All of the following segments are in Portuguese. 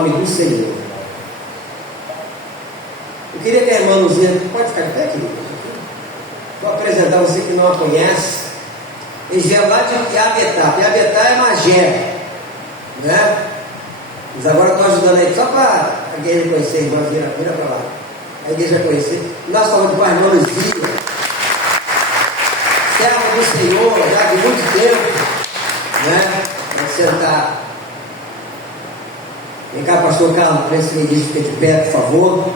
nome do Senhor. Eu queria que a irmã Luzia, pode ficar de pé, querido? Vou apresentar você que não a conhece. Ele é lá de Piabetá. Piabetá é Magé, né? Mas agora estou ajudando aí, só para a igreja conhecer, a irmã, vira para lá. A igreja conhecer. Nós falamos com a irmã Luzia, serva do Senhor, já de muito tempo, né? Pode sentar. Vem cá, pastor Carlos, para esse igreja fica de pé, por favor.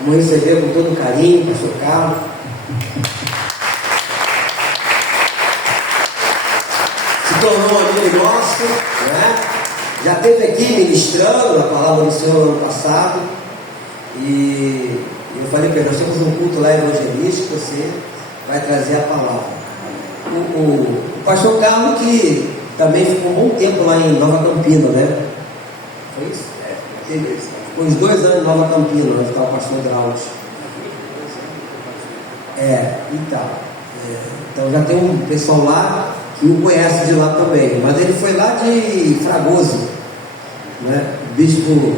Vamos receber com todo carinho, pastor Carlos. Se tornou um amigo nosso, né? Já esteve aqui ministrando a palavra do Senhor no ano passado. E eu falei para ele, nós temos um culto lá evangelístico, você vai trazer a palavra. O pastor Carlos, que também ficou um bom tempo lá em Nova Campina, né? Foi isso? Ficou uns 2 anos em Nova Campina, onde estava o pastor Drauzio. Então já tem um pessoal lá que o conhece de lá também, mas ele foi lá de Fragoso, né? O bispo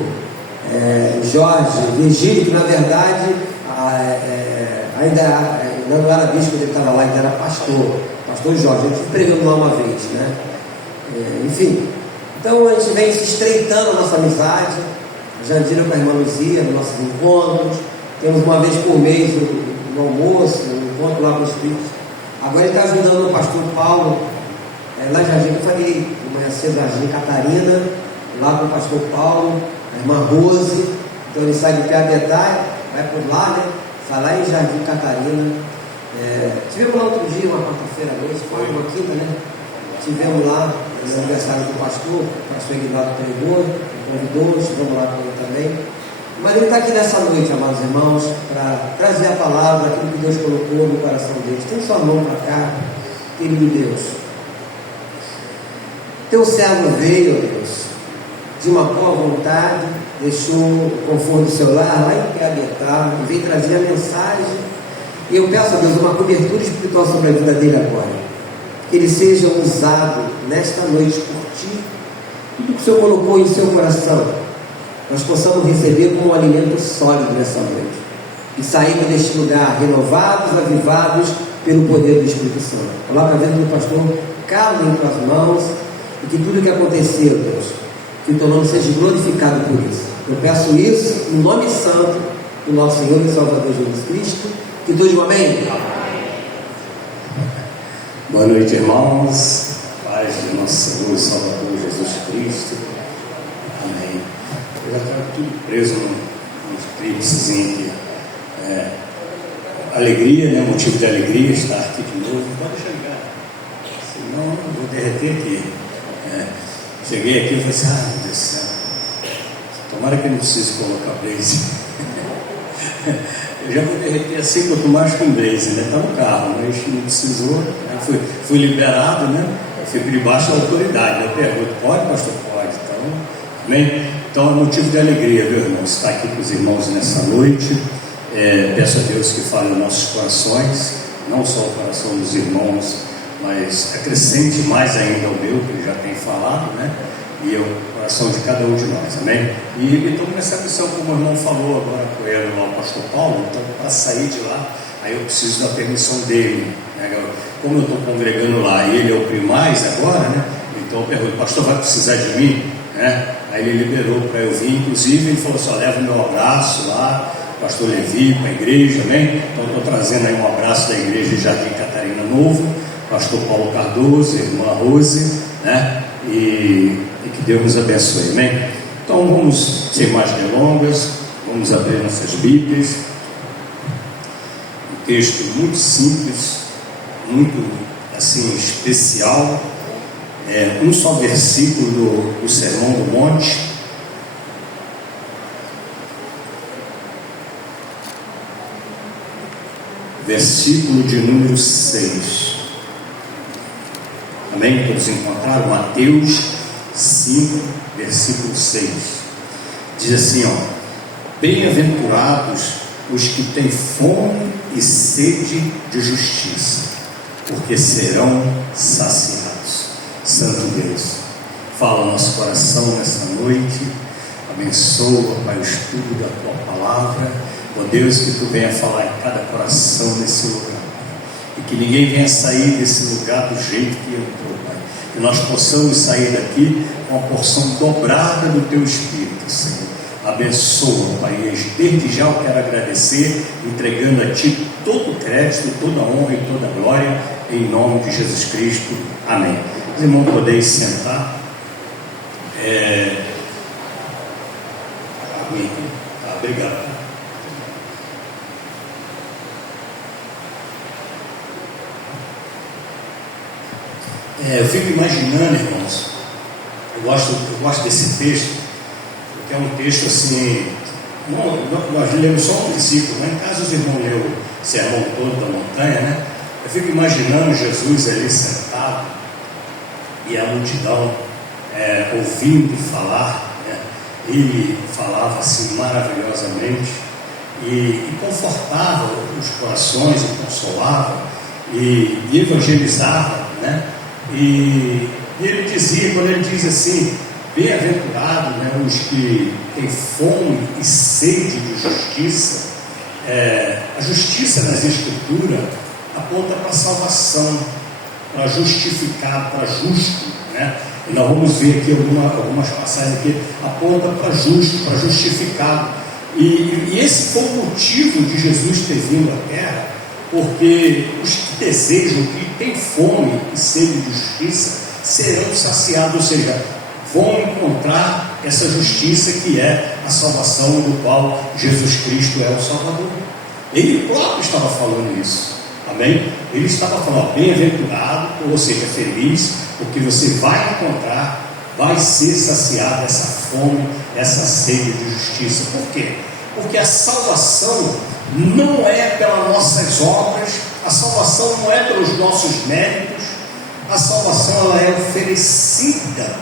Jorge Virgílio, que na verdade ainda não era bispo quando ele estava lá, ainda era pastor Jorge, ele foi pregando lá uma vez, né? Enfim, então a gente vem se estreitando a nossa amizade. Jandira com a irmã Luzia, nos nossos encontros, temos uma vez por mês no almoço, um encontro lá com os filhos. Agora ele está ajudando o pastor Paulo, lá em Jardim, eu falei, amanhã cedo, Jardim Catarina, lá com o pastor Paulo, a irmã Rose. Então ele sai de Piabetá, vai por lá, né? Sai lá em Jardim Catarina. Tivemos lá outro dia, uma quarta-feira à noite, foi uma quinta, né? Tivemos lá no aniversário do pastor, o pastor Guilherme pregou, convidou, estivemos lá com ele também. Mas ele está aqui nessa noite, amados irmãos, para trazer a palavra, aquilo que Deus colocou no coração deles. Tem sua mão para cá, querido Deus. Teu servo veio, ó Deus, de uma boa vontade, deixou o conforto do seu lar lá em Piabetá, e veio trazer a mensagem. E eu peço a Deus uma cobertura espiritual sobre a vida dele agora. Que ele seja usado nesta noite por ti. Tudo que o Senhor colocou em seu coração, nós possamos receber como um alimento sólido nessa noite. E sairmos deste lugar renovados, avivados pelo poder do Espírito Santo. Coloca a vida do pastor Carlos em tuas mãos. E que tudo que aconteceu, Deus, que o teu nome seja glorificado por isso. Eu peço isso no nome santo do nosso Senhor e Salvador Jesus Cristo. Que todos digam amém. Boa noite, irmãos. Paz de nosso Senhor e Salvador Jesus Cristo. Amém. Eu já estava tudo preso nos tríplicezinho aqui. Alegria, né? Motivo de alegria estar aqui de novo. Pode chegar, senão eu vou derreter aqui. Cheguei aqui e falei assim: meu Deus do céu, tomara que eu não precise colocar blaze. Eu já vou derreter assim, quanto mais com blaze, né? Está no carro, mas não precisou. Fui liberado, né? Fui por debaixo da autoridade. Eu pergunto: pode, pastor? Pode. Então, amém? Então é motivo de alegria, viu, irmãos, estar aqui com os irmãos nessa noite. Peço a Deus que fale nos nossos corações, não só o coração dos irmãos, mas acrescente mais ainda ao meu, que ele já tem falado, né? E o coração de cada um de nós, amém? E estamos nessa missão, como o irmão falou agora com ele, lá, o pastor Paulo. Então, para sair de lá, aí eu preciso da permissão dele, né? Como eu estou congregando lá e ele é o primaz agora, né? Então eu pergunto: pastor, vai precisar de mim? Né? Aí ele liberou para eu vir, inclusive ele falou: só leva o meu abraço lá, pastor Levi, para a igreja, amém? Então estou trazendo aí um abraço da igreja de Jardim Catarina Novo, pastor Paulo Cardoso, irmã Rose, né? E que Deus nos abençoe, amém? Então vamos, sem mais delongas, vamos abrir nossas Bíblias. Um texto muito simples, muito assim especial, um só versículo do Sermão do Monte. Versículo de número 6. Amém? Todos encontraram? Mateus 5, versículo 6. Diz assim, bem-aventurados os que têm fome e sede de justiça, porque serão saciados. Santo Deus, fala ao nosso coração nessa noite. Abençoa, Pai, o estudo da Tua Palavra. Ó Deus, que Tu venha falar em cada coração nesse lugar, Pai. E que ninguém venha sair desse lugar do jeito que entrou, Pai. Que nós possamos sair daqui com a porção dobrada do Teu Espírito, Senhor. Abençoa, Pai. E desde já eu quero agradecer, entregando a Ti todo o crédito, toda a honra e toda a glória, em nome de Jesus Cristo. Amém. Os irmãos podem sentar. Amém. Obrigado. Eu fico imaginando, irmãos, eu gosto desse texto, porque é um texto assim, nós lemos só um versículo, né? Em caso os irmãos leram o sermão todo da montanha, né? Eu fico imaginando Jesus ali sentado e a multidão ouvindo falar, né? Ele falava assim maravilhosamente e confortava os corações, e consolava e evangelizava, né? E ele dizia, quando ele diz assim, bem-aventurados, né, os que têm fome e sede de justiça. A justiça nas Escrituras aponta para a salvação, para justificar, para justo, né? E nós vamos ver aqui algumas passagens que apontam para justo, para justificado. E esse foi o motivo de Jesus ter vindo à terra, porque os que desejam, que têm fome e sede de justiça, serão saciados, ou seja, vão encontrar essa justiça que é a salvação, do qual Jesus Cristo é o Salvador. Ele próprio estava falando isso, amém? Ele estava falando, bem-aventurado, ou seja, feliz, porque você vai encontrar, vai ser saciado essa fome, essa sede de justiça. Por quê? Porque a salvação não é pelas nossas obras, a salvação não é pelos nossos méritos, a salvação ela é oferecida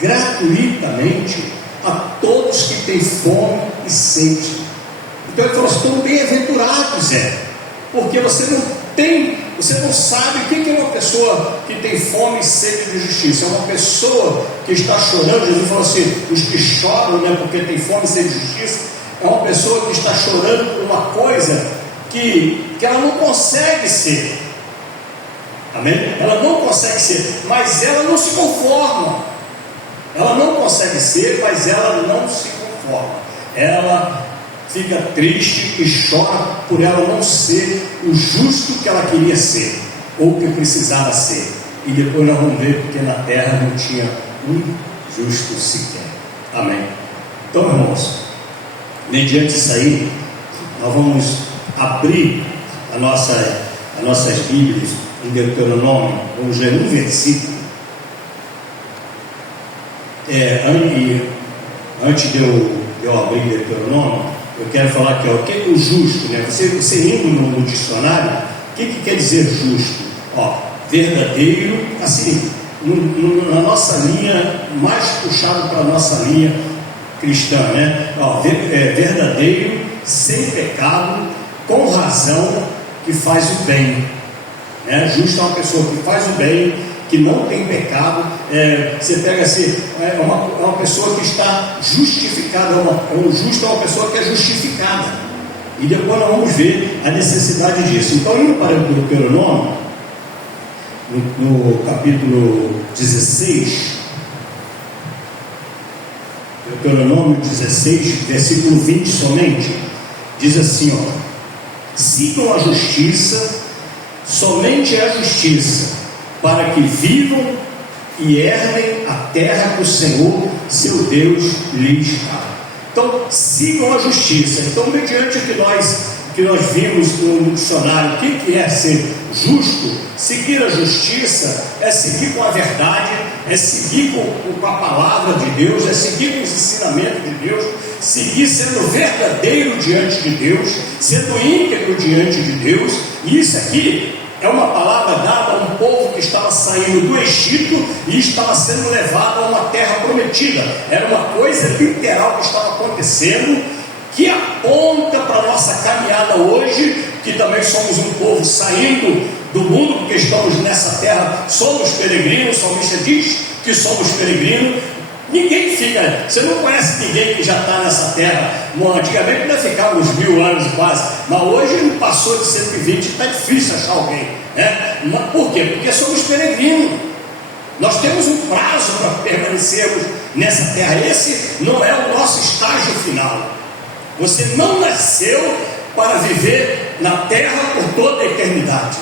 gratuitamente a todos que têm fome e sede. Então ele falou, estão bem-aventurados, porque você não sabe o que é uma pessoa que tem fome e sede de justiça. É uma pessoa que está chorando. Jesus falou assim, os que choram, né, porque tem fome e sede de justiça, é uma pessoa que está chorando por uma coisa que ela não consegue ser, amém? Ela não consegue ser, mas ela não se conforma. Ela não consegue ser, mas ela não se conforma. Ela fica triste e chora por ela não ser o justo que ela queria ser, ou que precisava ser. E depois nós vamos ver porque na terra não tinha um justo sequer. Amém? Então, irmãos, mediante isso aí, nós vamos abrir as nossas Bíblias em Deuteronômio. Vamos ler um versículo. Antes de eu abrir Deuteronômio, eu quero falar aqui, o que é o justo, né? Você indo no dicionário, o que quer dizer justo? Verdadeiro, assim, na nossa linha, mais puxado para a nossa linha cristã, né? Verdadeiro, sem pecado, com razão, que faz o bem, né? Justo é uma pessoa que faz o bem, que não tem pecado. Você pega assim, uma pessoa que está justificada, um justo é uma pessoa que é justificada, e depois nós vamos ver a necessidade disso. Então, indo para o Deuteronômio, no capítulo 16, Deuteronômio 16, versículo 20 somente, diz assim, sigam a justiça, somente a justiça, para que vivam e herdem a terra que o Senhor, seu Deus, lhes dá. Então, sigam a justiça. Então, mediante o que nós vimos no dicionário, o que é ser justo? Seguir a justiça é seguir com a verdade, é seguir com a palavra de Deus, é seguir com os ensinamentos de Deus, seguir sendo verdadeiro diante de Deus, sendo íntegro diante de Deus. E isso aqui é uma palavra dada a um povo que estava saindo do Egito e estava sendo levado a uma terra prometida. Era uma coisa literal que estava acontecendo, que aponta para a nossa caminhada hoje, que também somos um povo saindo do mundo, porque estamos nessa terra, somos peregrinos, o salmista diz que somos peregrinos. Ninguém fica, você não conhece ninguém que já está nessa terra. Bom, antigamente ainda ficava uns 1000 anos quase, mas hoje passou de 120, está difícil achar alguém, né? Por quê? Porque somos peregrinos. Nós temos um prazo para permanecermos nessa terra. Esse não é o nosso estágio final. Você não nasceu para viver na terra por toda a eternidade.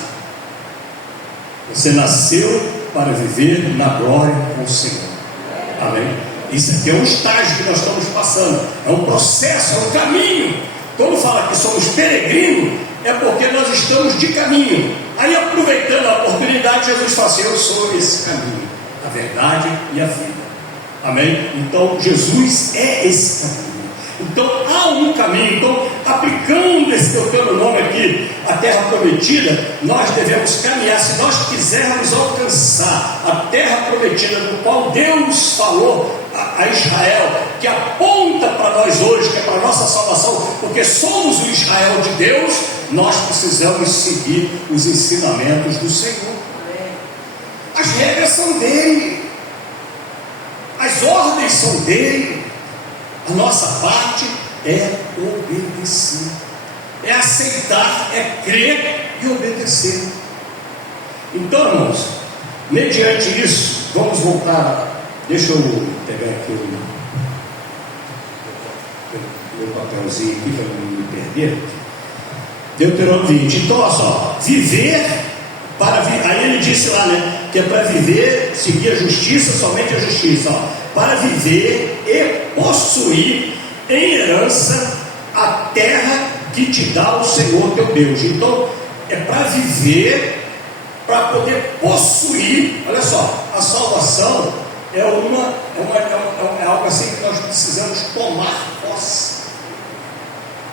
Você nasceu para viver na glória com o Senhor. Amém? Isso aqui é um estágio que nós estamos passando, é um processo, é um caminho. Quando fala que somos peregrinos, é porque nós estamos de caminho. Aí, aproveitando a oportunidade, Jesus fala assim: eu sou esse caminho, a verdade e a vida. Amém? Então Jesus é esse caminho. Então há um caminho. Então, aplicando esse teu nome aqui, a terra prometida, nós devemos caminhar. Se nós quisermos alcançar a terra prometida, do qual Deus falou a Israel, que aponta para nós hoje, que é para a nossa salvação, porque somos o Israel de Deus, nós precisamos seguir os ensinamentos do Senhor. As regras são dele, as ordens são dele. A nossa parte é obedecer, é aceitar, é crer e obedecer. Então, irmãos, mediante isso, vamos voltar. Deixa eu pegar aqui o meu papelzinho aqui para não me perder. Deuteronômio 20. Então, olha só, viver para viver. Aí ele disse lá, né, que é para viver, seguir a justiça, somente a justiça, ó. Para viver e possuir em herança a terra que te dá o Senhor teu Deus. Então, é para viver, para poder possuir. Olha só, a salvação é algo assim que nós precisamos tomar posse.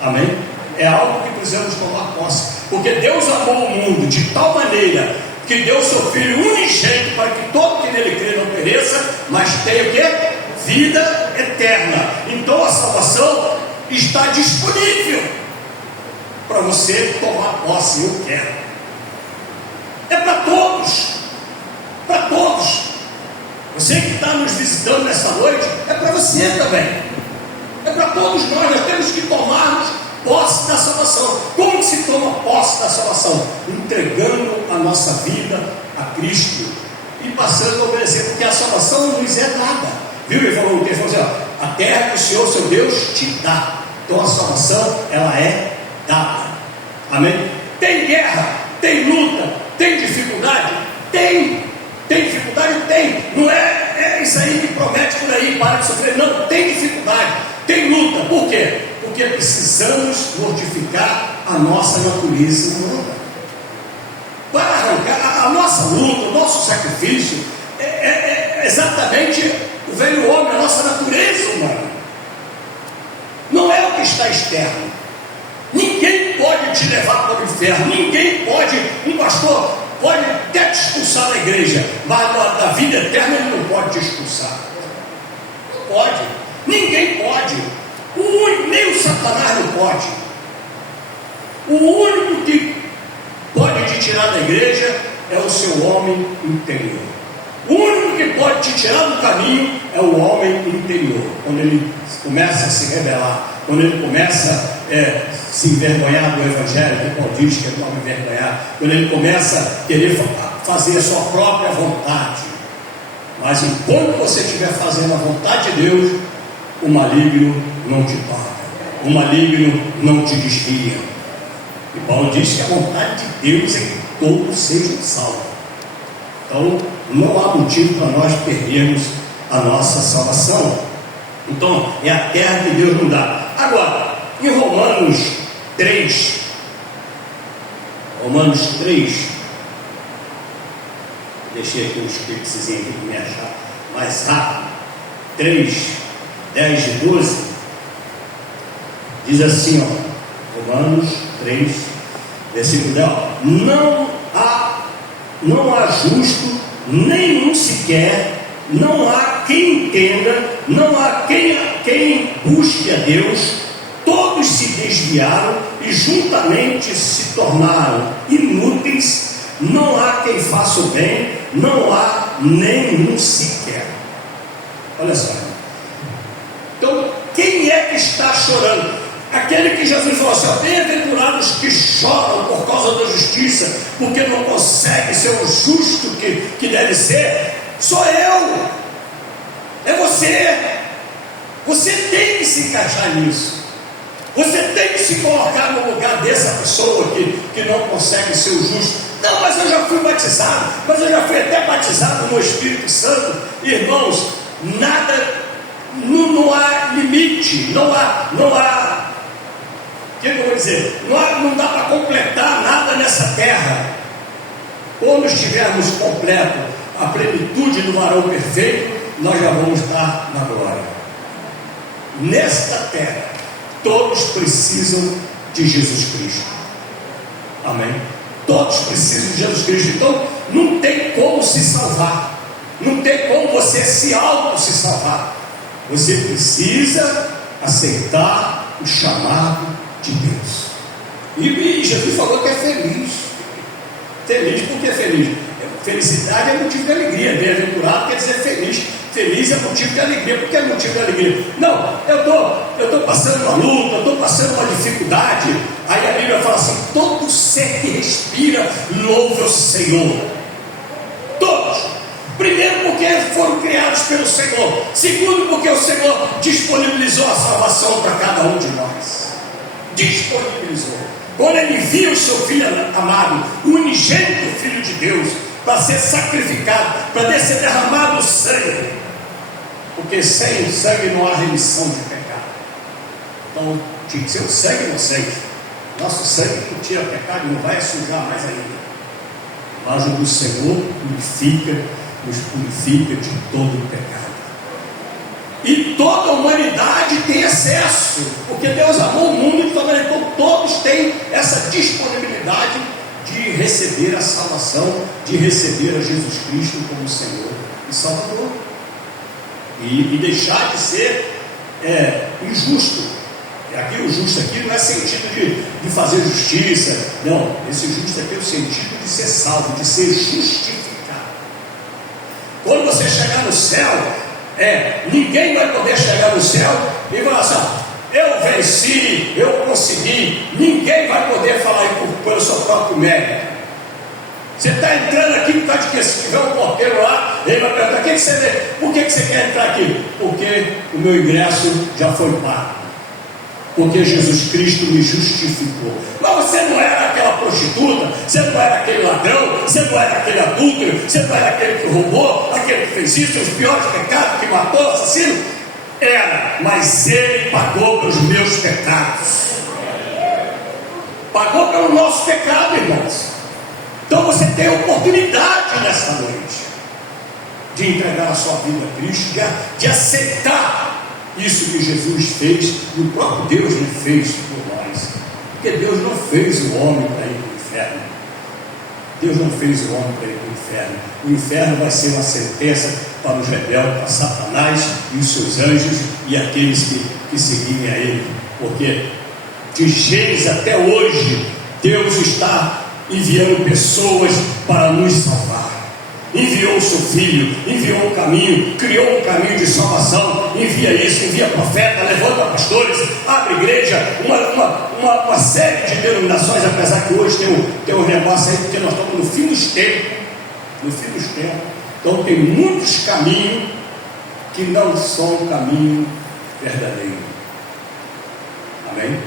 Amém? É algo que precisamos tomar posse, porque Deus amou o mundo de tal maneira que deu seu Filho unigênito para que todo que nele crê não pereça, mas tenha o quê? Vida eterna. Então a salvação está disponível para você tomar posse. Eu quero. É para todos. Para todos. Você que está nos visitando nessa noite, é para você também. É para todos nós. Nós temos que tomarmos posse da salvação. Como se toma posse da salvação? Entregando a nossa vida a Cristo e passando a obedecer, porque a salvação nos é dada. Viu? Ele falou, ele falou assim, ó, a terra que o Senhor seu Deus te dá. Então a salvação, ela é dada. Amém? Tem guerra, tem luta, tem dificuldade? Tem. Tem dificuldade? Tem. Não é isso aí que promete por aí, para de sofrer. Não, tem dificuldade, tem luta. Por quê? Porque precisamos mortificar a nossa natureza humana. Para arrancar a nossa luta, o nosso sacrifício, é exatamente o velho homem, a nossa natureza humana. Não é o que está externo. Ninguém pode te levar para o inferno. Ninguém pode, um pastor pode até te expulsar da igreja, mas da vida eterna ele não pode te expulsar. Não pode. Ninguém pode. Nem o Satanás não pode. O único que pode te tirar da igreja é o seu homem interior. O único que pode te tirar do caminho é o homem interior. Quando ele começa a se rebelar, quando ele começa a se envergonhar do evangelho, que Paulo diz que é o homem envergonhar, quando ele começa a querer fazer a sua própria vontade. Mas enquanto você estiver fazendo a vontade de Deus, o maligno não te toca, o maligno não te desvia. E Paulo diz que a vontade de Deus é que todos sejam salvos. Então não há motivo para nós perdermos a nossa salvação. Então é a terra que Deus nos dá. Agora, em Romanos 3, deixei aqui um escritozinho aqui para me achar mais rápido. 3, 10 e 12 diz assim, ó, Romanos 3, versículo 10, não há justo nenhum sequer, não há quem entenda, não há quem busque a Deus. Todos se desviaram e juntamente se tornaram inúteis, não há quem faça o bem, não há nenhum sequer. Olha só. Então, quem é que está chorando? Aquele que Jesus falou assim: bem-aventurados que choram por causa da justiça, porque não consegue ser o justo que deve ser. Sou eu, é você. Você tem que se encaixar nisso. Você tem que se colocar no lugar dessa pessoa que não consegue ser o justo. Não, mas eu já fui batizado, mas eu já fui até batizado no Espírito Santo. Irmãos, nada, não há limite, não há, o que eu vou dizer? Não dá para completar nada nessa terra. Quando estivermos completo a plenitude do varão perfeito, nós já vamos estar na glória. Nesta terra, todos precisam de Jesus Cristo. Amém? Todos precisam de Jesus Cristo. Então, não tem como se salvar. Não tem como você se salvar. Você precisa aceitar o chamado de Deus. E Jesus falou que é feliz. Feliz, por que feliz? Felicidade é motivo de alegria. Bem-aventurado quer dizer feliz. Feliz é motivo de alegria. Por que é motivo de alegria? Não, eu estou passando uma luta, eu estou passando uma dificuldade. Aí a Bíblia fala assim: todo ser que respira louve o Senhor. Todos. Primeiro, porque foram criados pelo Senhor. Segundo, porque o Senhor disponibilizou a salvação para cada um de nós. Disponibilizou. Quando Ele envia o seu Filho amado, o unigênito Filho de Deus, para ser sacrificado, para ser derramado o sangue, porque sem o sangue não há remissão de pecado. Então tinha que ser o sangue inocente. Nosso sangue não tira pecado e não vai sujar mais ainda. Mas o do Senhor nos purifica de todo o pecado. E toda a humanidade tem acesso, porque Deus amou o mundo de tal maneira que todos têm essa disponibilidade de receber a salvação, de receber a Jesus Cristo como Senhor e Salvador, e deixar de ser injusto. Aqui o justo aqui não é sentido de fazer justiça, não. Esse justo aqui é o sentido de ser salvo, de ser justificado. Quando você chegar no céu, ninguém vai poder chegar no céu e falar assim: eu venci, eu consegui. Ninguém vai poder falar pelo seu próprio mérito. Você está entrando aqui por causa de que? Se tiver um porteiro lá, ele vai perguntar: por que você quer entrar aqui? Porque o meu ingresso já foi pago, porque Jesus Cristo me justificou. Mas você não era aquela prostituta, você não era aquele ladrão, você não era aquele adúltero, você não era aquele que roubou, aquele que fez isso, os piores pecados, que matou, assassino. Era, mas Ele pagou pelos meus pecados. Pagou pelo nosso pecado, irmãos. Então você tem a oportunidade nessa noite de entregar a sua vida a Cristo, de aceitar isso que Jesus fez, e o próprio Deus lhe fez por nós. Porque Deus não fez o homem para ir para o inferno. Deus não fez o homem para ir para o inferno. O inferno vai ser uma sentença para os rebeldes, para Satanás e os seus anjos e aqueles que seguirem a ele. Porque de Gênesis até hoje, Deus está enviando pessoas para nos salvar. Enviou o seu Filho, enviou um caminho, criou um caminho de salvação. Envia isso, envia profeta, levanta pastores, abre igreja, uma série de denominações, apesar que hoje tem um negócio aí, porque nós estamos no fim dos tempos. No fim dos tempos. Então tem muitos caminhos que não são o caminho verdadeiro. Amém?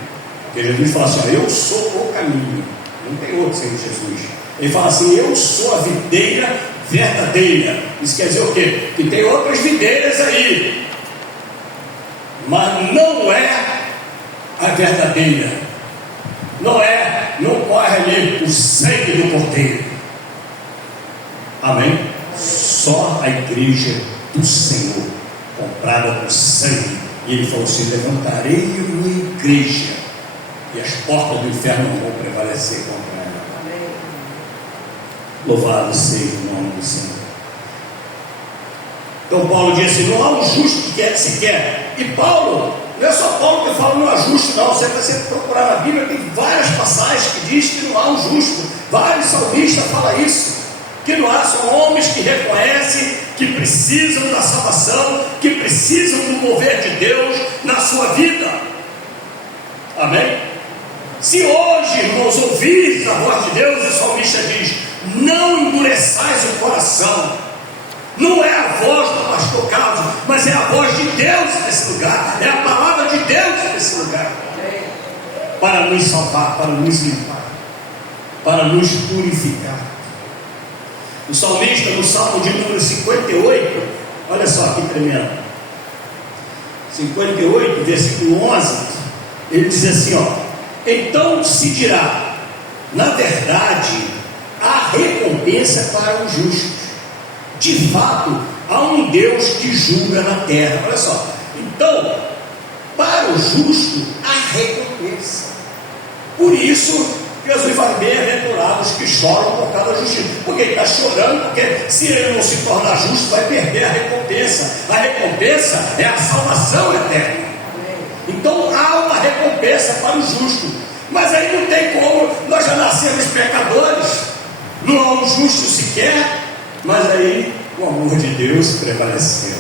Porque Jesus fala assim: eu sou o caminho, não tem outro sem Jesus. Ele fala assim: eu sou a videira verdadeira. Isso quer dizer o quê? Que tem outras videiras aí, mas não é a verdadeira. Não corre ali o sangue do Cordeiro. Amém? Só a igreja do Senhor, comprada com sangue. E ele falou assim: levantarei uma igreja, e as portas do inferno não vão prevalecer contra ela. Amém. Louvado seja o nome do Senhor. Então Paulo diz assim: não há um justo que quer sequer. E Paulo, não é só Paulo que fala não há justo, não. Você procurar na Bíblia, tem várias passagens que diz que não há um justo. Vários salmistas falam isso, que não há, são homens que reconhecem que precisam da salvação, que precisam do mover de Deus na sua vida. Amém? Se hoje, irmãos, ouvis a voz de Deus, o salmista diz: não endureçais o coração. Não é a voz do pastor Carlos, mas é a voz de Deus nesse lugar, é a palavra de Deus nesse lugar, para nos salvar, para nos limpar, para nos purificar. O salmista, no Salmo de número 58, olha só que tremendo, 58, versículo 11, ele diz assim, ó: então se dirá, na verdade, há recompensa para os justos. De fato, há um Deus que julga na terra. Olha só, então, para o justo, há recompensa. Por isso, Jesus vai bem-aventurados que choram por causa da justiça, porque ele está chorando, porque se ele não se tornar justo, vai perder a recompensa. A recompensa é a salvação eterna. Então há uma recompensa para o justo, mas aí não tem como, nós já nascemos pecadores, não há um justo sequer, mas aí o amor de Deus prevaleceu.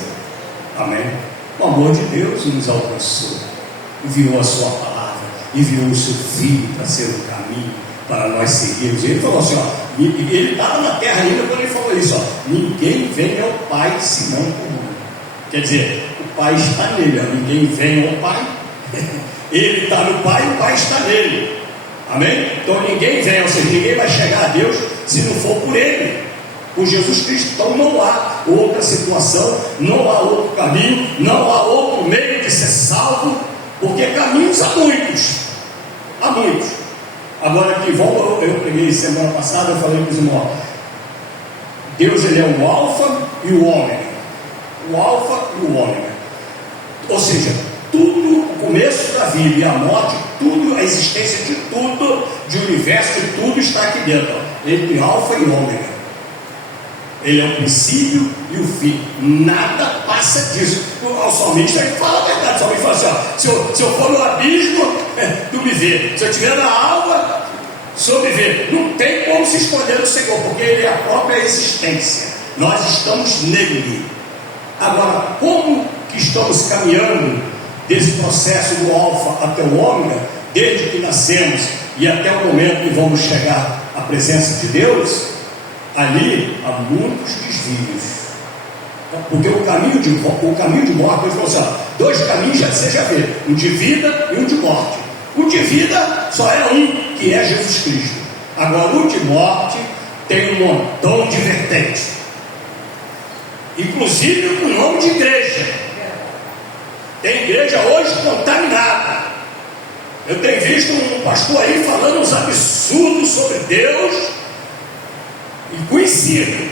Amém? O amor de Deus nos alcançou, enviou a sua palavra, enviou o seu filho para ser o caminho para nós seguirmos. Ele falou assim, ó, ele estava na terra ainda quando ele falou isso, ó: ninguém vem ao Pai senão por mim. Quer dizer, o Pai está nele, ó, ninguém vem ao Pai. Ele está no Pai e o Pai está nele. Amém? Então ninguém vem, ou seja, ninguém vai chegar a Deus se não for por ele, por Jesus Cristo. Então não há outra situação, não há outro caminho, não há outro meio de ser salvo, porque caminhos há muitos. Há muitos. Agora aqui, eu peguei semana passada, eu falei para os irmãos: Deus, ele é o alfa e o ômega. O alfa e o ômega. Ou seja, tudo, o começo da vida e a morte, tudo, a existência de tudo, de universo, de tudo está aqui dentro. Ele é alfa e ômega. Ele é o princípio e o fim. Nada passa disso. O salmista fala a verdade. O salmista fala assim, ó: se eu for no abismo, tu me vê. Se eu estiver na alva, o Senhor me vê. Não tem como se esconder do Senhor, porque Ele é a própria existência. Nós estamos nele. Agora, como que estamos caminhando desse processo do alfa até o ômega, desde que nascemos e até o momento que vamos chegar à presença de Deus? Ali há muitos desvios, porque o caminho de morte, ele falou assim, ó, dois caminhos você já vê, um de vida e um de morte. O de vida só é um, que é Jesus Cristo. Agora o de morte tem um montão de vertentes, inclusive com o nome de igreja. Tem igreja hoje contaminada. Eu tenho visto um pastor aí falando uns absurdos sobre Deus, e conhecido,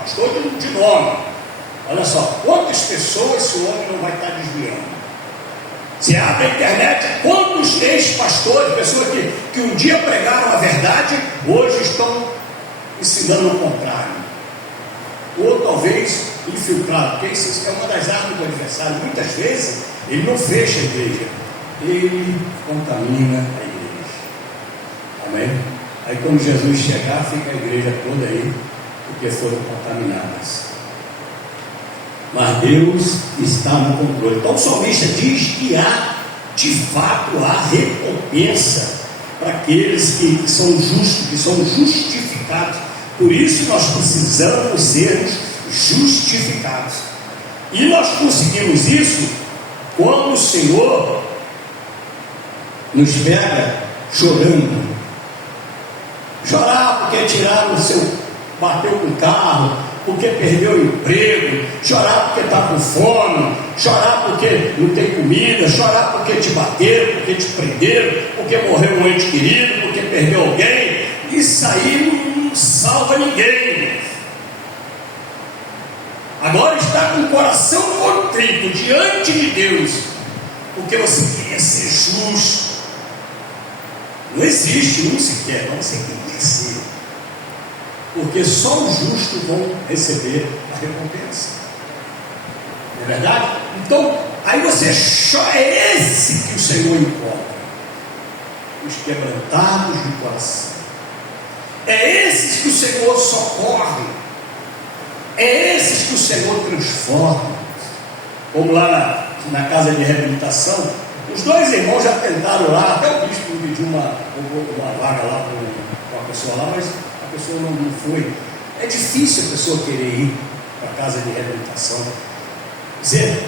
pastor de nome. Olha só, quantas pessoas esse homem não vai estar desviando? Você abre a internet, quantos ex-pastores, pessoas que um dia pregaram a verdade, hoje estão ensinando o contrário, ou talvez infiltrado, porque isso é uma das armas do adversário. Muitas vezes ele não fecha a igreja, ele contamina a igreja. Amém? Aí quando Jesus chegar, fica a igreja toda aí, porque foram contaminadas. Mas Deus está no controle. Então o salmista diz que há, de fato, há recompensa para aqueles que são justos, que são justificados. Por isso nós precisamos sermos justificados. E nós conseguimos isso quando o Senhor nos pega chorando. Chorar porque tiraram o seu, bateu com o carro, porque perdeu o emprego, chorar porque está com fome, chorar porque não tem comida, chorar porque te bateram, porque te prenderam, porque morreu um ente querido, porque perdeu alguém. Isso aí não salva ninguém. Agora está com o coração contrito diante de Deus, porque você queria ser justo. Não existe um sequer, não, você tem que ser, porque só os justos vão receber a recompensa. Não é verdade? Então, aí você chora, é esse que o Senhor encontra. Os quebrantados de coração. É esses que o Senhor socorre. É esses que o Senhor transforma. Como lá na casa de reabilitação, os dois irmãos já tentaram lá, até o bispo pediu uma vaga lá para uma pessoa lá, mas a pessoa não foi. É difícil a pessoa querer ir para a casa de reabilitação. Quer dizer,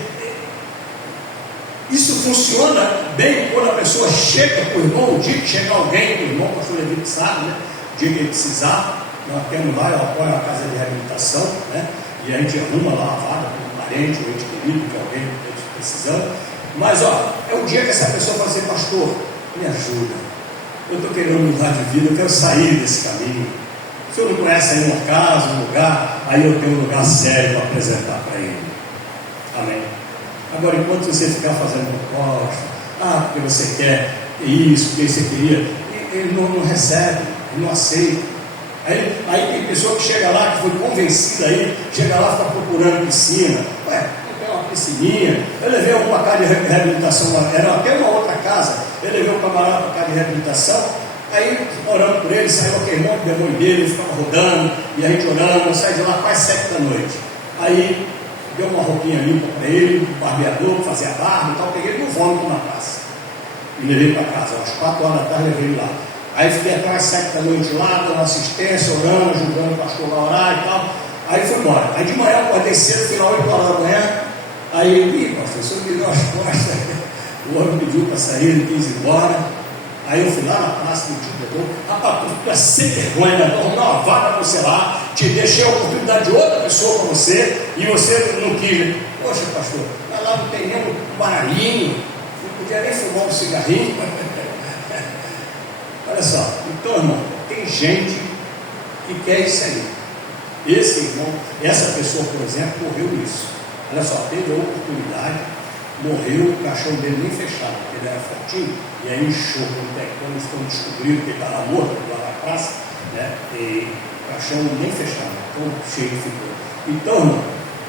isso funciona bem quando a pessoa chega para o irmão, o dia que chega alguém para o irmão, o pastor Levi sabe, né? O dia que ele precisar, nós temos lá, eu apoio a casa de reabilitação, né? E a gente arruma lá a vaga para um parente, um ente querido, que alguém está precisando. Mas é o dia que essa pessoa fala assim: pastor, me ajuda, eu estou querendo mudar de vida, eu quero sair desse caminho. O senhor não conhece aí uma casa, um lugar, aí eu tenho um lugar sério para apresentar para ele. Amém. Agora, enquanto você ficar fazendo proposta, porque você quer isso, porque você queria, ele não recebe, ele não aceita. Aí tem pessoa que chega lá, que foi convencida aí, chega lá e está procurando piscina. Ué, eu tenho uma piscininha. Eu levei alguma casa de reabilitação, era até uma outra casa. Eu levei um camarada para a casa de reabilitação. Aí, orando por ele, saiu aquele monte de demônio dele, ele ficava rodando, e a gente orando, eu saí de lá quase 7 da noite. Aí, deu uma roupinha limpa para ele, um barbeador, para fazer a barba e tal, peguei ele no vômito na praça. E levei para casa, às 4 horas da tarde, levei ele lá. Aí fiquei até às 7 da noite lá, dando assistência, orando, ajudando o pastor a orar e tal. Aí fui embora. Aí de manhã, acordei cedo, final 8 horas da manhã. Aí, pastor, o senhor me deu as costas. O homem pediu para sair, ele quis ir embora. Aí eu fui lá na praça do diretor: rapaz, tu é sem vergonha, né? Vou dar uma vaga para você lá, te deixei a oportunidade de outra pessoa para você, e você não quis. Poxa, pastor, lá não tem nem um baralhinho, não podia nem fumar um cigarrinho. Olha só, então, irmão, tem gente que quer isso aí. Esse irmão, essa pessoa, por exemplo, morreu nisso. Olha só, teve a oportunidade, morreu, o caixão dele nem fechado, porque ele era fortinho, e aí inchou. Quando estão descobrindo que ele estava morto lá na praça, né? E o caixão nem fechado, tão cheio ficou. Então, irmão,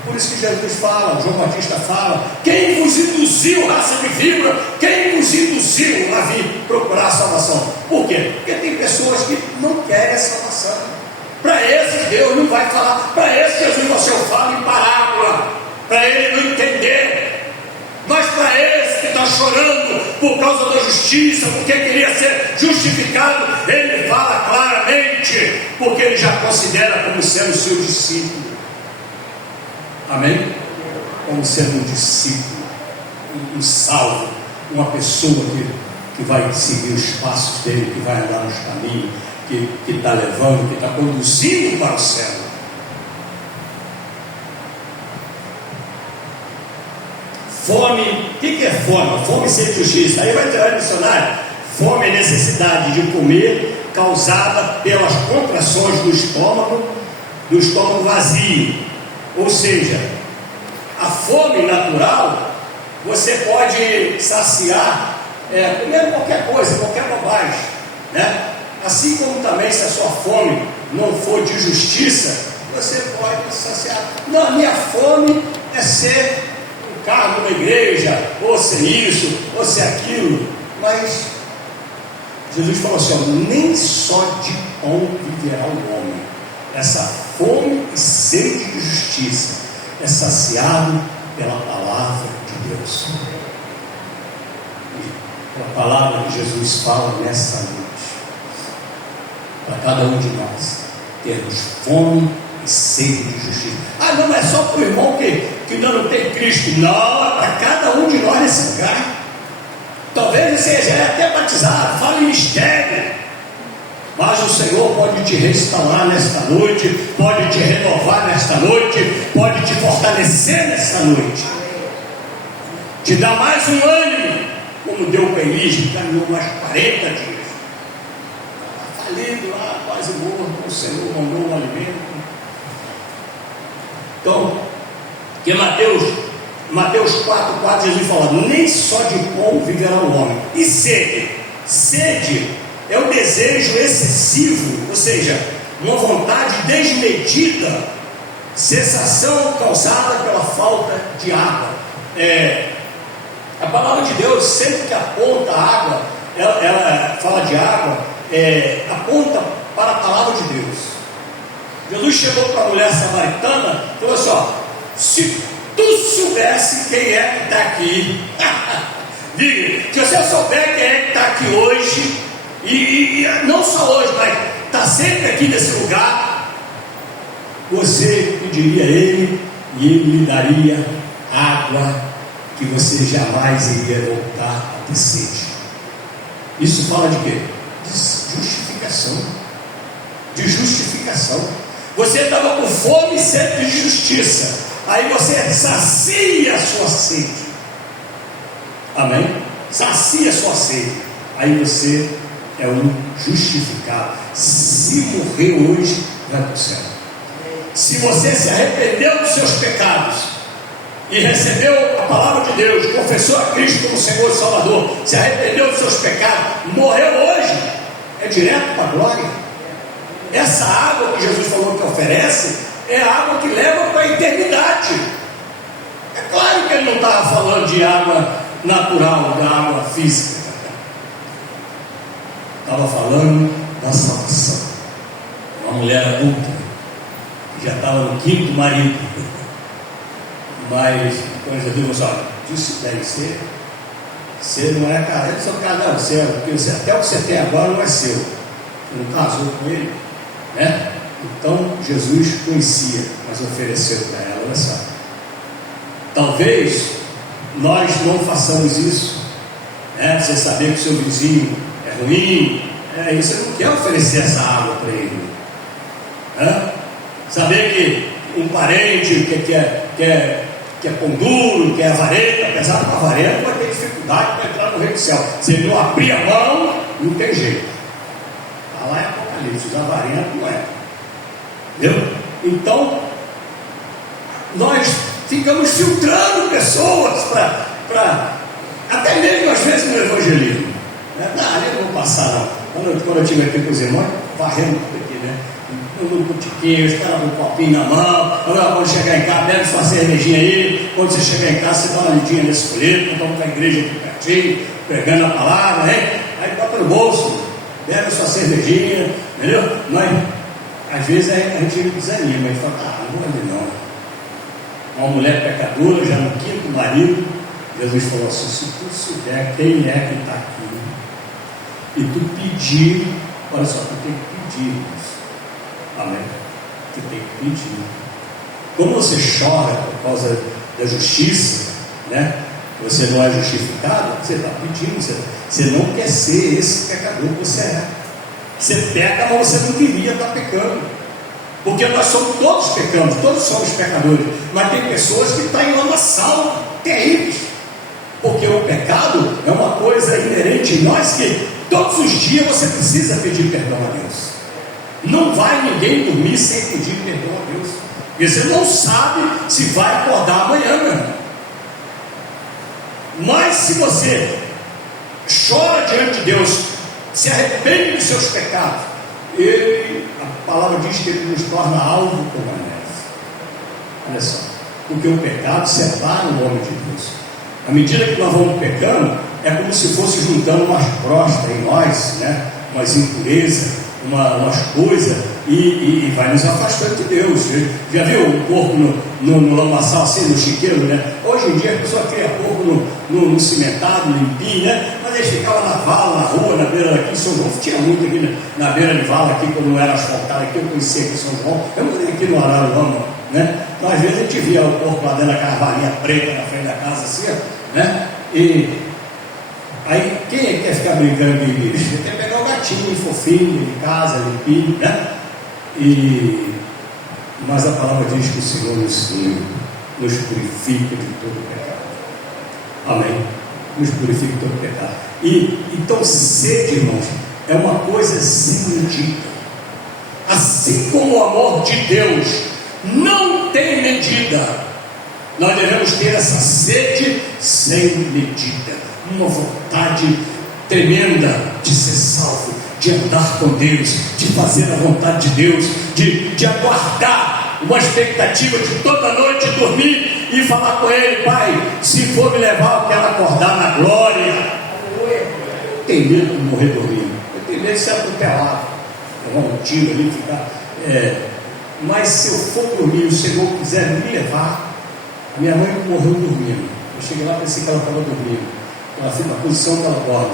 por isso que Jesus fala, João Batista fala: quem vos induziu, raça de víbora, quem vos induziu a vir procurar a salvação? Por quê? Porque tem pessoas que não querem a salvação. Para esse Deus não vai falar, para esse Jesus você fala em parábola, para ele não entender. Mas para esse que está chorando por causa da justiça, porque queria ser justificado, ele fala claramente, porque ele já considera como sendo seu discípulo. Amém? Como sendo um discípulo, um salvo, uma pessoa que vai seguir os passos dele, que vai andar nos caminhos, que está levando, que está conduzindo para o céu. Fome, o que é fome? Fome sem justiça. Aí vai ter dicionário: fome é necessidade de comer causada pelas contrações do estômago vazio. Ou seja, a fome natural você pode saciar comendo qualquer coisa, qualquer bobagem, né? Assim como também, se a sua fome não for de justiça, você pode saciar. Não, a minha fome é ser um cargo na igreja, ou ser isso, ou ser aquilo. Mas Jesus falou assim: nem só de pão viverá o homem. Essa fome e sede de justiça é saciado pela palavra de Deus. Pela palavra que Jesus fala nessa noite. Para cada um de nós termos fome e sede de justiça. Não é só para o irmão que ainda não tem Cristo. Não, é para cada um de nós nesse lugar. Talvez você já é até batizado, fale em mistério. Mas o Senhor pode te restaurar nesta noite, pode te renovar nesta noite, pode te fortalecer nesta noite, te dar mais um ânimo, como deu para Elias, que caminhou mais 40 dias, estava falido lá, quase morto. O Senhor mandou um alimento. Então, que Mateus 4,4, Jesus fala: nem só de pão viverá o homem. E sede? Sede é o desejo excessivo, ou seja, uma vontade desmedida Cessação causada pela falta de água. A palavra de Deus, sempre que aponta a água, ela fala de água, aponta para a palavra de Deus. Jesus chegou para a mulher samaritana e falou assim: ó, se tu soubesse quem é que está aqui, diga, se você souber quem é que está aqui hoje, e não só hoje, mas está sempre aqui nesse lugar, você pediria a ele e ele lhe daria água que você jamais iria voltar a ter sede. Isso fala de quê? De justificação. De justificação. Você estava com fome e sede de justiça, aí você sacia a sua sede. Amém? Sacia a sua sede, aí você é um justificado. Se morrer hoje, vai para o céu. Se você se arrependeu dos seus pecados e recebeu a palavra de Deus, confessou a Cristo como Senhor e Salvador, se arrependeu dos seus pecados, morreu hoje, é direto para a glória. Essa água que Jesus falou que oferece é a água que leva para a eternidade. É claro que ele não estava falando de água natural, da água física, estava falando da salvação. Uma mulher adulta que já estava no 5º marido, mas quando Jesus falou assim: isso deve ser, você não é casado, ele só casado, porque até o que você tem agora não é seu, você não casou com ele, né? Então Jesus conhecia, mas ofereceu para ela. Olha só, talvez nós não façamos isso, né? Você saber que o seu vizinho é ruim, e você não quer oferecer essa água para ele, né? Saber que um parente que é pão duro, que é avarento, apesar de uma avarento, vai ter dificuldade para entrar no reino do céu. Se ele não abrir a mão, não tem jeito. Está lá em Apocalipse, os avarentos não é. Entendeu? Então, nós ficamos filtrando pessoas para até mesmo às vezes no evangelismo. Não, eu não vou passar não. Quando eu estive aqui com os irmãos, varrendo aqui, né? No botiquinho, os caras com um copinho na mão. Quando chegar em casa, bebe sua cervejinha aí. Quando você chegar em casa, você dá uma lidinha nesse folheto, estamos com a igreja aqui pertinho, pregando a palavra, né? Aí bota no bolso, bebe sua cervejinha, entendeu? Mas às vezes a gente desanima e fala: não vou ali não. Uma mulher pecadora, já no 5º marido, Jesus falou assim: se tu souber quem é que está aqui, e tu pedir, olha só, tu tem que pedir isso. Amém? Tu tem que pedir. Como você chora por causa da justiça, né? Você não é justificado, você está pedindo, você não quer ser esse pecador que você é. Você peca, mas você não queria estar pecando. Porque nós somos, todos pecamos, todos somos pecadores. Mas tem pessoas que estão em lamaçal terríveis. Porque o pecado é uma coisa inerente em nós que todos os dias você precisa pedir perdão a Deus. Não vai ninguém dormir sem pedir perdão a Deus. Porque você não sabe se vai acordar amanhã, meu irmão. Mas se você chora diante de Deus, se arrepende dos seus pecados, a palavra diz que ele nos torna alvo como a neve. Olha só, porque o pecado separa o homem de Deus. À medida que nós vamos pecando, é como se fosse juntando umas crostas em nós, né? Umas impurezas, umas coisas, e vai nos afastando de Deus. Já viu o porco no lamaçal, assim, no chiqueiro, né? Hoje em dia a pessoa cria porco no cimentado, limpinho, né? Mas eles ficavam na vala, na rua, na beira daqui, São João tinha muito aqui na beira de vala, aqui quando não era asfaltado, aqui eu conhecia aqui São João, eu morei aqui no Araruama, né? Então às vezes a gente via o porco lá dentro daquela valinha preta na frente da casa, assim, né? E aí quem quer ficar brincando com igreja? Tem que pegar o gatinho fofinho de casa, limpinho, né? Mas a palavra diz que o Senhor nos purifica de todo pecado. Amém? Nos purifica de todo pecado. Então sede, irmãos, é uma coisa sem medida. Assim como o amor de Deus não tem medida, nós devemos ter essa sede sem medida, uma vontade tremenda de ser salvo, de andar com Deus, de fazer a vontade de Deus, de aguardar uma expectativa de toda noite dormir e falar com ele: Pai, se for me levar, eu quero acordar na glória. Eu tenho medo de morrer dormindo, eu tenho medo de ser atropelado, levar um tiro ali, ficar. Mas se eu for dormir e o Senhor quiser me levar, a minha mãe morreu dormindo. Eu cheguei lá e pensei que ela estava dormindo. Ela foi na posição que ela dorme,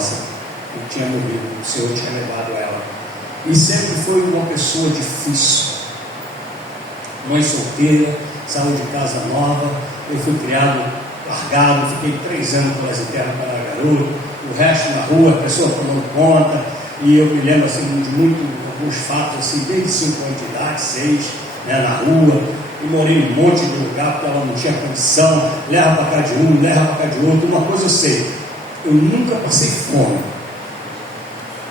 eu tinha morrido, o Senhor tinha levado ela. E sempre foi uma pessoa difícil, mãe solteira, saiu de casa nova. Eu fui criado largado, fiquei 3 anos pelas internas para garoto, o resto na rua, a pessoa tomando conta. E eu me lembro assim, de alguns fatos assim, desde 5 anos de idade, 6, né, na rua. E morei em um monte de lugar porque ela não tinha condição, leva para cá de um, leva para cá de outro. Uma coisa eu sei, eu nunca passei fome.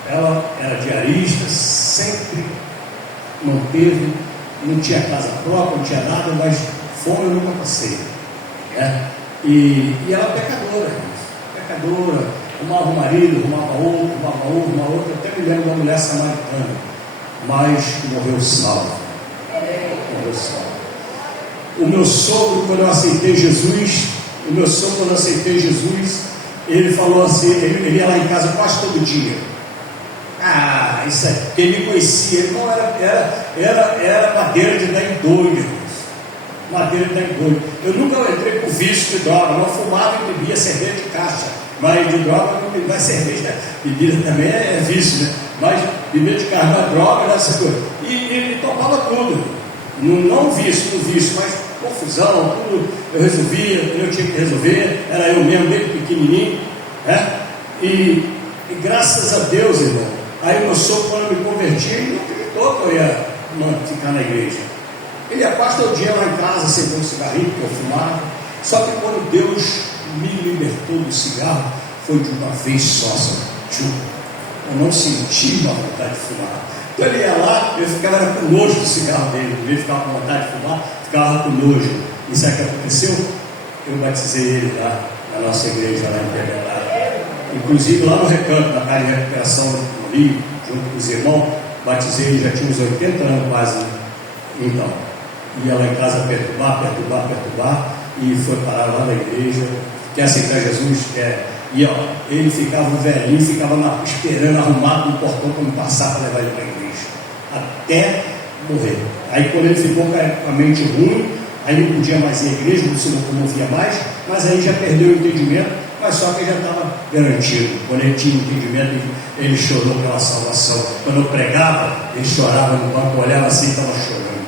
Ela era diarista, sempre manteve, não tinha casa própria, não tinha nada, mas fome eu nunca passei, né? E ela pecadora, arrumava um marido, arrumava outro, até me lembro da mulher samaritana, mas morreu salvo. O meu sogro, quando eu aceitei Jesus, ele falou assim, ele ia lá em casa quase todo dia. Isso é, porque ele me conhecia, ele não era madeira de dar em doido, Eu nunca entrei por vício de droga, não fumava e bebia cerveja de caixa, mas de droga não bebia cerveja, bebida também é vício, né? Mas bebia de caixa, mas droga, essas coisas. E ele topava tudo, não vício, mas confusão, tudo eu resolvia, eu tinha que resolver, era eu mesmo, desde pequenininho, né? E graças a Deus, irmão, aí meu sogro, quando eu me converti, ele não acreditou que eu ia ficar na igreja. Ele ia quase todo dia lá em casa, acendendo um cigarrinho, que eu fumava. Só que quando Deus me libertou do cigarro, foi de uma vez só, eu não senti uma vontade de fumar. Então ele ia lá, eu ficava com nojo do cigarro dele, ele ficava com vontade de fumar, ficava com nojo. E sabe o que aconteceu? Eu batizei ele lá na nossa igreja, lá em Pedernal. Inclusive lá no Recanto, na casa de recuperação do Rio, junto com os irmãos, batizei ele, já tinha uns 80 anos quase. Então, ia lá em casa perturbar, e foi parar lá na igreja, quer aceitar Jesus, quer. E ó, ele ficava velhinho, ficava esperando, arrumado no portão para me passar para levar ele para a igreja, até morrer. Aí quando ele ficou com a mente ruim, aí não podia mais ir à igreja, não se locomovia mais, mas aí já perdeu o entendimento, mas só que já estava garantido. Quando ele tinha entendimento, ele chorou pela salvação. Quando eu pregava, ele chorava no banco, olhava assim e estava chorando.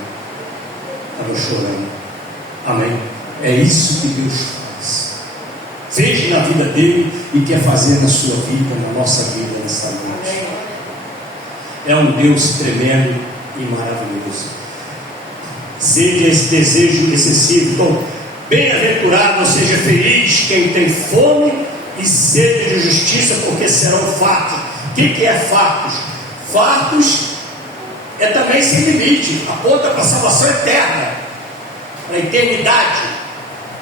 Amém? É isso que Deus faz. Veja na vida dele e quer fazer na sua vida, na nossa vida nessa noite. É um Deus tremendo e maravilhoso. Seja esse desejo excessivo. Então, bem-aventurado, ou seja, feliz quem tem fome e sede de justiça, porque serão fartos. O que é fartos? Fartos é também sem limite, aponta para a salvação eterna, para a eternidade.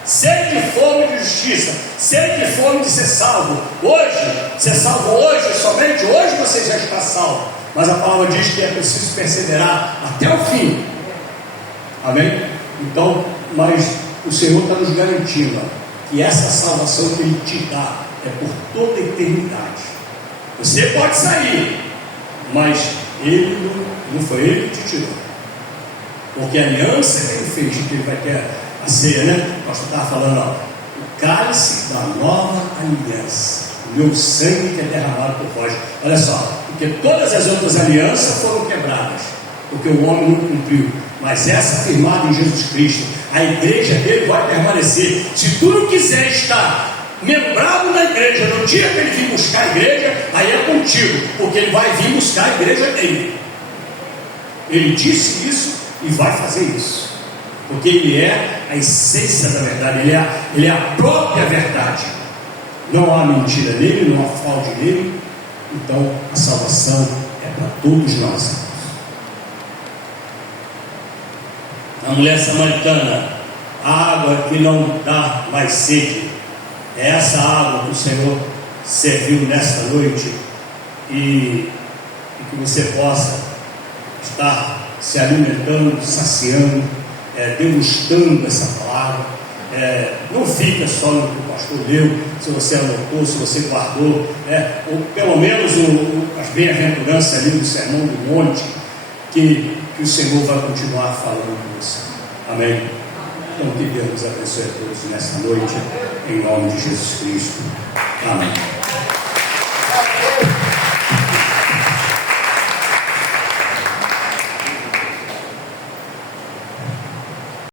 Sede de fome de justiça, sede de fome de ser salvo. Hoje, ser salvo hoje, somente hoje você já está salvo. Mas a palavra diz que é preciso perseverar até o fim. Amém? Então, mas o Senhor está nos garantindo que essa salvação que Ele te dá é por toda a eternidade. Você pode sair, mas Ele não foi Ele que te tirou. Porque a aliança que Ele fez, que Ele vai ter a ceia, né? O pastor estava falando, o cálice da nova aliança, o meu sangue que é derramado por vós. Olha só, porque todas as outras alianças foram quebradas, porque o homem não cumpriu. Mas essa firmada em Jesus Cristo, a igreja dele vai permanecer. Se tu não quiser estar membrado na igreja no dia que ele vir buscar a igreja, aí é contigo, porque ele vai vir buscar a igreja dele. Ele disse isso e vai fazer isso, porque ele é a essência da verdade, ele é a própria verdade. Não há mentira nele, não há fraude nele. Então a salvação é para todos nós. A mulher samaritana, a água que não dá mais sede, é essa água que o Senhor serviu nesta noite, e que você possa estar se alimentando, saciando, degustando essa palavra. Não fica só no que o pastor leu, se você anotou, se você guardou, ou pelo menos as bem-aventuranças ali do Sermão do Monte, que o Senhor vai continuar falando com você. Amém? Então que Deus nos abençoe a todos nessa noite, em nome de Jesus Cristo. Amém.